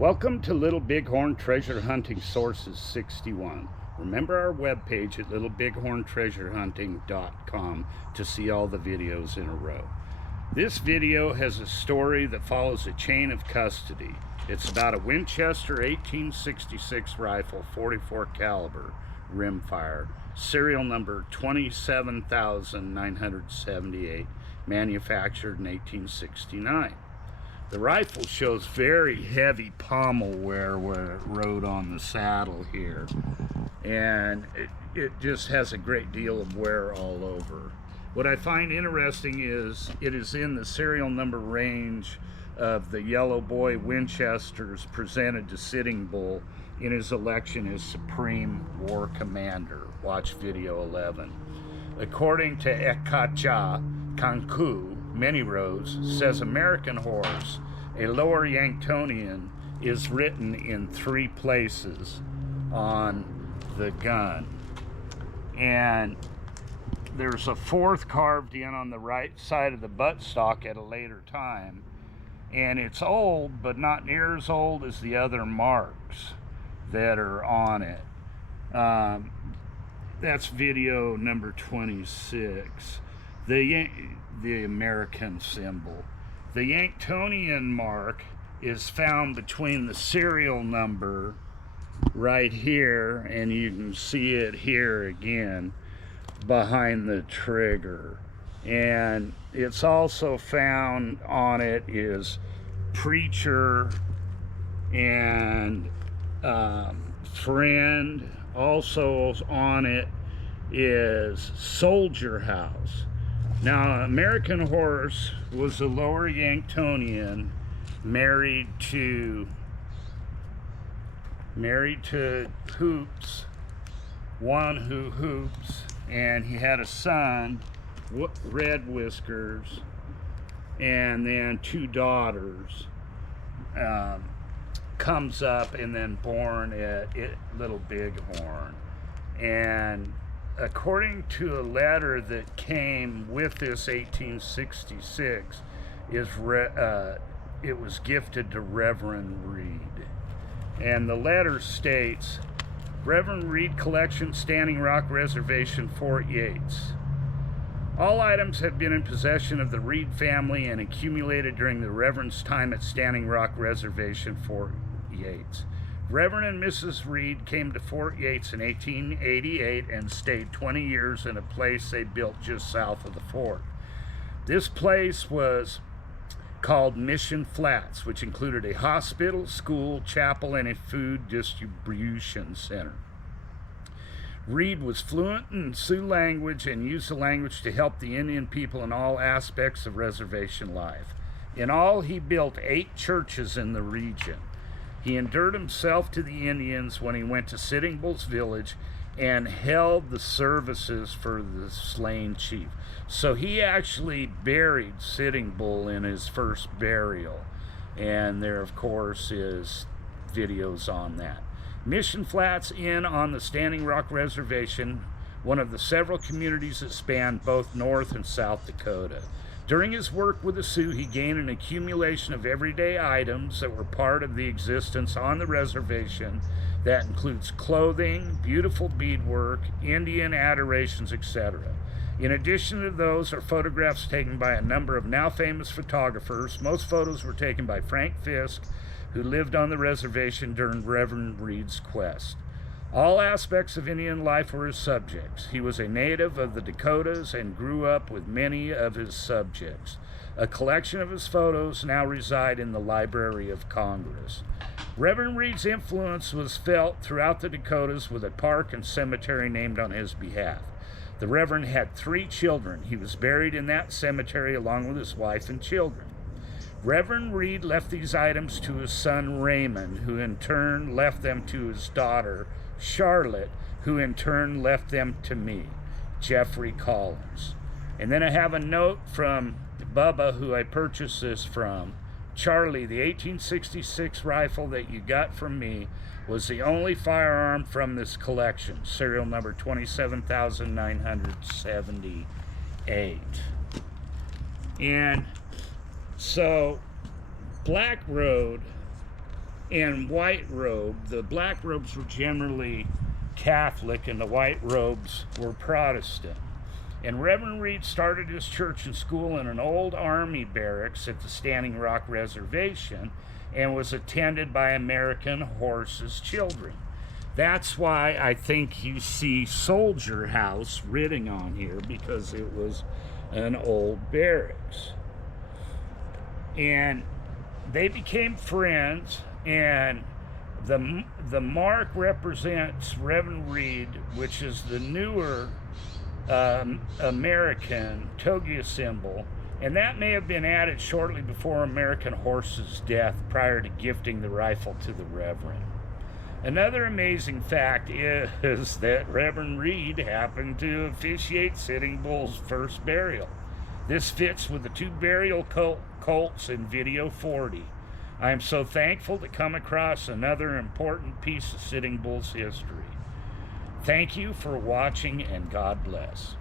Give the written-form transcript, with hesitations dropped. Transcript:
Welcome to Little Bighorn Treasure Hunting Sources 61. Remember our webpage at littlebighorntreasurehunting.com to see all the videos in a row. This video has a story that follows a chain of custody. It's about a Winchester 1866 rifle, 44 caliber, rimfire, serial number 27978, manufactured in 1869. The rifle shows very heavy pommel wear where it rode on the saddle here, and it just has a great deal of wear all over. What I find interesting is it is in the serial number range of the Yellow Boy Winchesters presented to Sitting Bull in his election as Supreme War Commander. Watch video 11. According to Ekacha Kanku, Many Rose, says American Horse, a Lower Yanktonian, is written in 3 places on the gun. And there's a 4th carved in on the right side of the buttstock at a later time. And it's old, but not near as old as the other marks that are on it. That's video number 26. The American symbol. The Yanktonian mark is found between the serial number right here, and you can see it here again behind the trigger. And it's also found on it is Preacher and Friend. Also on it is Soldier House. Now, American Horse was a Lower Yanktonian, married to Hoops, one who Hoops, and he had a son, Red Whiskers, and then 2 daughters. Comes up and then born at Little Bighorn. And according to a letter that came with this 1866, it was gifted to Reverend Reed. And the letter states, Reverend Reed Collection, Standing Rock Reservation, Fort Yates. All items have been in possession of the Reed family and accumulated during the Reverend's time at Standing Rock Reservation, Fort Yates. Reverend and Mrs. Reed came to Fort Yates in 1888 and stayed 20 years in a place they built just south of the fort. This place was called Mission Flats, which included a hospital, school, chapel, and a food distribution center. Reed was fluent in Sioux language and used the language to help the Indian people in all aspects of reservation life. In all, he built 8 churches in the region. He endeared himself to the Indians when he went to Sitting Bull's village and held the services for the slain chief. So he actually buried Sitting Bull in his first burial. And there, of course, is videos on that. Mission Flats Inn on the Standing Rock Reservation, one of the several communities that span both North and South Dakota. During his work with the Sioux, he gained an accumulation of everyday items that were part of the existence on the reservation. That includes clothing, beautiful beadwork, Indian adorations, etc. In addition to those are photographs taken by a number of now famous photographers. Most photos were taken by Frank Fisk, who lived on the reservation during Reverend Reed's quest. All aspects of Indian life were his subjects. He was a native of the Dakotas and grew up with many of his subjects. A collection of his photos now reside in the Library of Congress. Reverend Reed's influence was felt throughout the Dakotas with a park and cemetery named on his behalf. The Reverend had 3 children. He was buried in that cemetery along with his wife and children. Reverend Reed left these items to his son Raymond, who in turn left them to his daughter Charlotte, who in turn left them to me, Jeffrey Collins. And then I have a note from Bubba, who I purchased this from. Charlie, the 1866 rifle that you got from me was the only firearm from this collection, serial number 27978. And so Black Road and white robe. The black robes were generally Catholic and the white robes were Protestant. And Reverend Reed started his church and school in an old army barracks at the Standing Rock Reservation and was attended by American Horse's children. That's why I think you see Soldier House written on here, because it was an old barracks. And they became friends, and the mark represents Reverend Reed, which is the newer American Togia symbol, and that may have been added shortly before American Horse's death, prior to gifting the rifle to the Reverend. Another amazing fact is that Reverend Reed happened to officiate Sitting Bull's first burial. This fits with the 2 burial cults in video 40. I am so thankful to come across another important piece of Sitting Bull's history. Thank you for watching, and God bless.